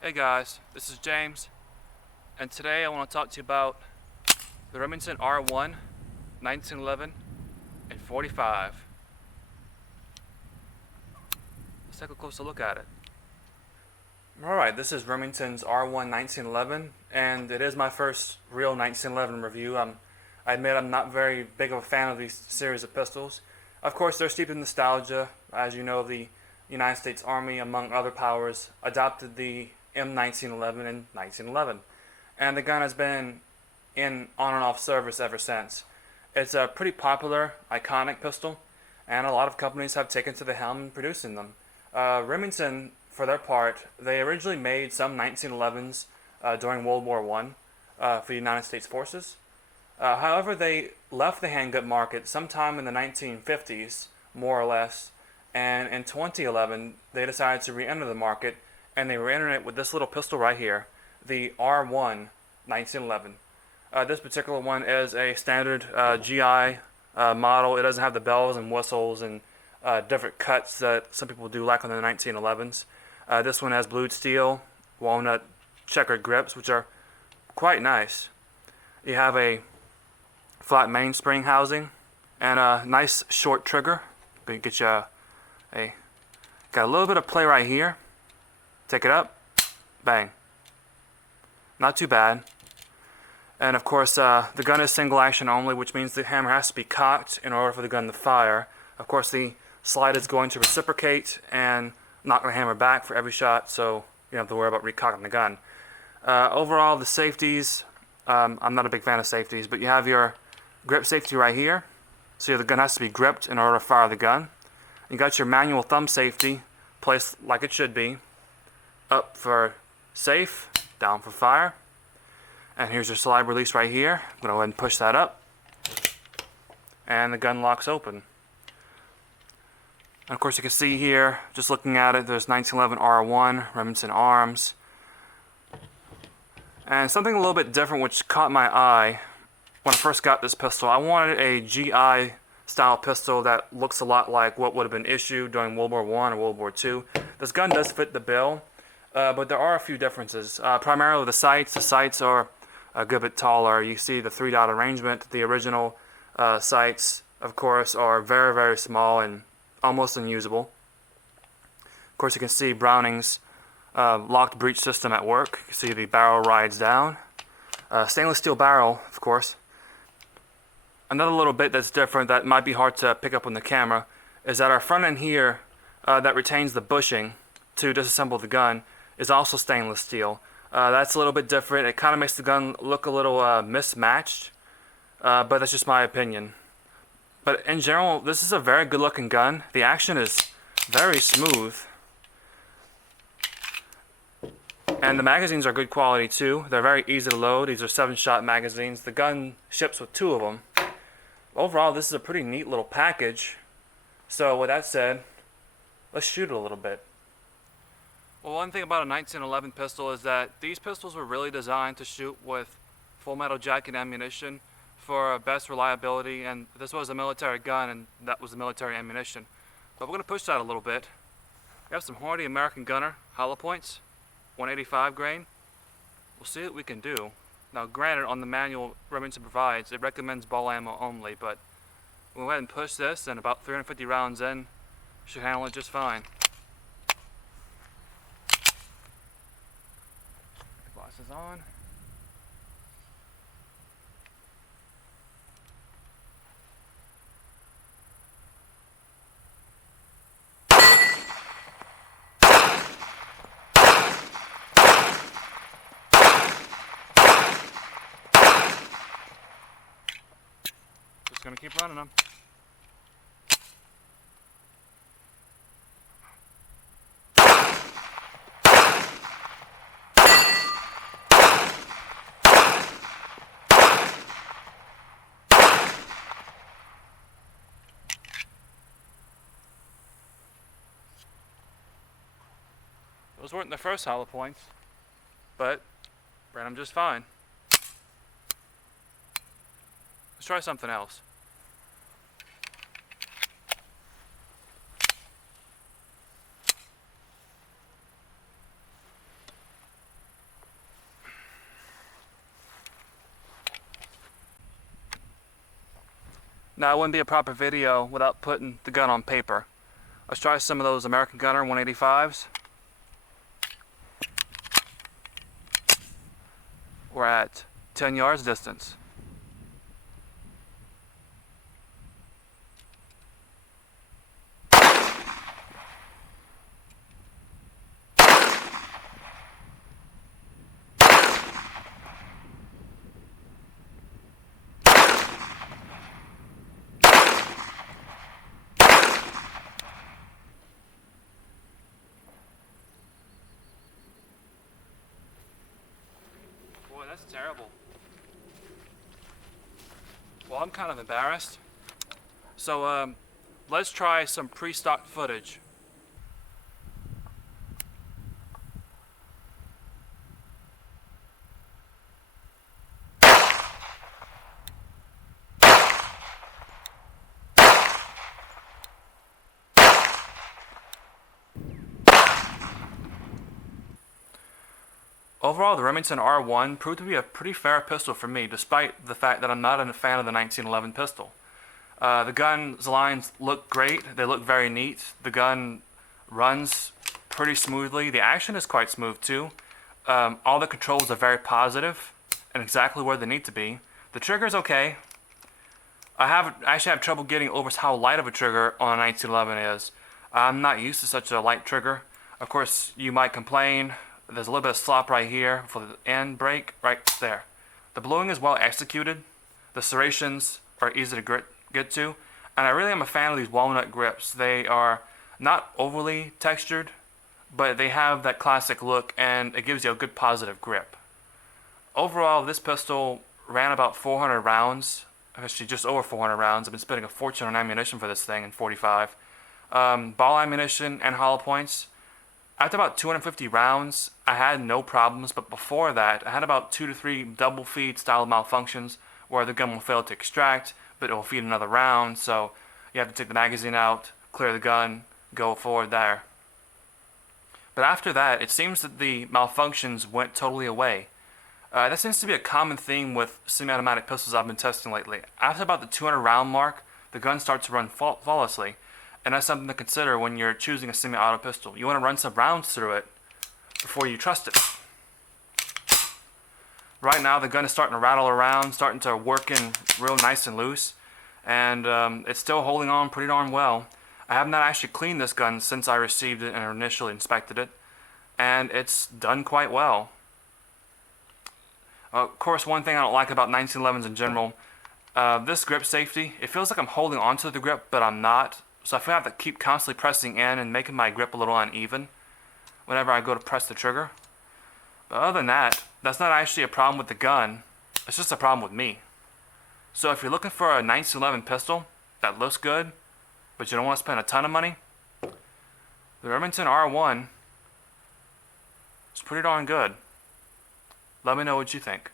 Hey guys, this is James, and today I want to talk to you about the Remington R1, 1911, and 45. Let's take a closer look at it. Alright, this is Remington's R1 1911, and it is my first real 1911 review. I admit I'm not very big of a fan of these series of pistols. Of course, they're steeped in nostalgia. As you know, the United States Army, among other powers, adopted the M1911 in 1911, and the gun has been in on and off service ever since. It's a pretty popular, iconic pistol, and a lot of companies have taken to the helm in producing them. Remington, for their part, they originally made some 1911s during World War One for the United States forces. However, they left the handgun market sometime in the 1950s, more or less, and in 2011 they decided to re-enter the market, and they re-entered it with this little pistol right here, the R1 1911. This particular one is a standard GI model. It doesn't have the bells and whistles and different cuts that some people do like on the 1911s. This one has blued steel, walnut checkered grips, which are quite nice. You have a flat mainspring housing and a nice short trigger. Get you got a little bit of play right here. Take it up, bang. Not too bad. And of course, the gun is single action only, which means the hammer has to be cocked in order for the gun to fire. Of course, the slide is going to reciprocate and knock the hammer back for every shot, so you don't have to worry about recocking the gun. Overall, the safeties, I'm not a big fan of safeties, but you have your grip safety right here. So the gun has to be gripped in order to fire the gun. You got your manual thumb safety placed like it should be. Up for safe, down for fire. And here's your slide release right here. I'm going to go ahead and push that up. And the gun locks open. And of course you can see here, just looking at it, there's 1911 R1, Remington Arms. And something a little bit different which caught my eye when I first got this pistol. I wanted a GI style pistol that looks a lot like what would have been issued during World War I or World War II. This gun does fit the bill, but there are a few differences. Primarily the sights. The sights are a good bit taller. You see the 3-dot arrangement. The original sights, of course, are very, very small and almost unusable. Of course, you can see Browning's locked breech system at work. You can see the barrel rides down. Stainless steel barrel, of course. Another little bit that's different that might be hard to pick up on the camera is that our front end here that retains the bushing to disassemble the gun is also stainless steel. That's a little bit different. It kind of makes the gun look a little mismatched, but that's just my opinion. But in general, this is a very good looking gun. The action is very smooth. And the magazines are good quality too. They're very easy to load. These are 7-shot magazines. The gun ships with 2 of them. Overall, this is a pretty neat little package. So with that said, let's shoot it a little bit. Well, one thing about a 1911 pistol is that these pistols were really designed to shoot with full metal jacket ammunition for best reliability, and this was a military gun and that was the military ammunition. But we're going to push that a little bit. We have some hardy American Gunner hollow points, 185 grain. We'll see what we can do. Now granted, on the manual Remington provides, it recommends ball ammo only, but we'll go ahead and push this, and about 350 rounds in, should handle it just fine. Glasses on. Just gonna keep running them. Those weren't the first hollow points, but ran them just fine. Let's try something else. Now, it wouldn't be a proper video without putting the gun on paper. Let's try some of those American Gunner 185s. We're at 10 yards distance. Boy, that's terrible. Well, I'm kind of embarrassed. So, let's try some pre-stock footage. Overall, the Remington R1 proved to be a pretty fair pistol for me, despite the fact that I'm not a fan of the 1911 pistol. The gun's lines look great. They look very neat. The gun runs pretty smoothly. The action is quite smooth too. All the controls are very positive and exactly where they need to be. The trigger's okay. I actually have trouble getting over how light of a trigger on a 1911 is. I'm not used to such a light trigger. Of course, you might complain. There's a little bit of slop right here for the end brake, right there. The bluing is well executed. The serrations are easy to get to. And I really am a fan of these walnut grips. They are not overly textured, but they have that classic look and it gives you a good positive grip. Overall, this pistol ran about 400 rounds. Actually, just over 400 rounds. I've been spending a fortune on ammunition for this thing in 45. Ball ammunition and hollow points. After about 250 rounds, I had no problems, but before that, I had about 2 to 3 double feed style malfunctions where the gun will fail to extract, but it will feed another round, so you have to take the magazine out, clear the gun, go forward there. But after that, it seems that the malfunctions went totally away. That seems to be a common theme with semi-automatic pistols I've been testing lately. After about the 200 round mark, the gun starts to run flawlessly. And that's something to consider when you're choosing a semi-auto pistol. You want to run some rounds through it before you trust it. Right now, the gun is starting to rattle around, starting to work in real nice and loose. And it's still holding on pretty darn well. I have not actually cleaned this gun since I received it and initially inspected it. And it's done quite well. Of course, one thing I don't like about 1911s in general, this grip safety, it feels like I'm holding onto the grip, but I'm not. So I feel like I have to keep constantly pressing in and making my grip a little uneven whenever I go to press the trigger. But other than that, that's not actually a problem with the gun. It's just a problem with me. So if you're looking for a 1911 pistol that looks good, but you don't want to spend a ton of money, the Remington R1 is pretty darn good. Let me know what you think.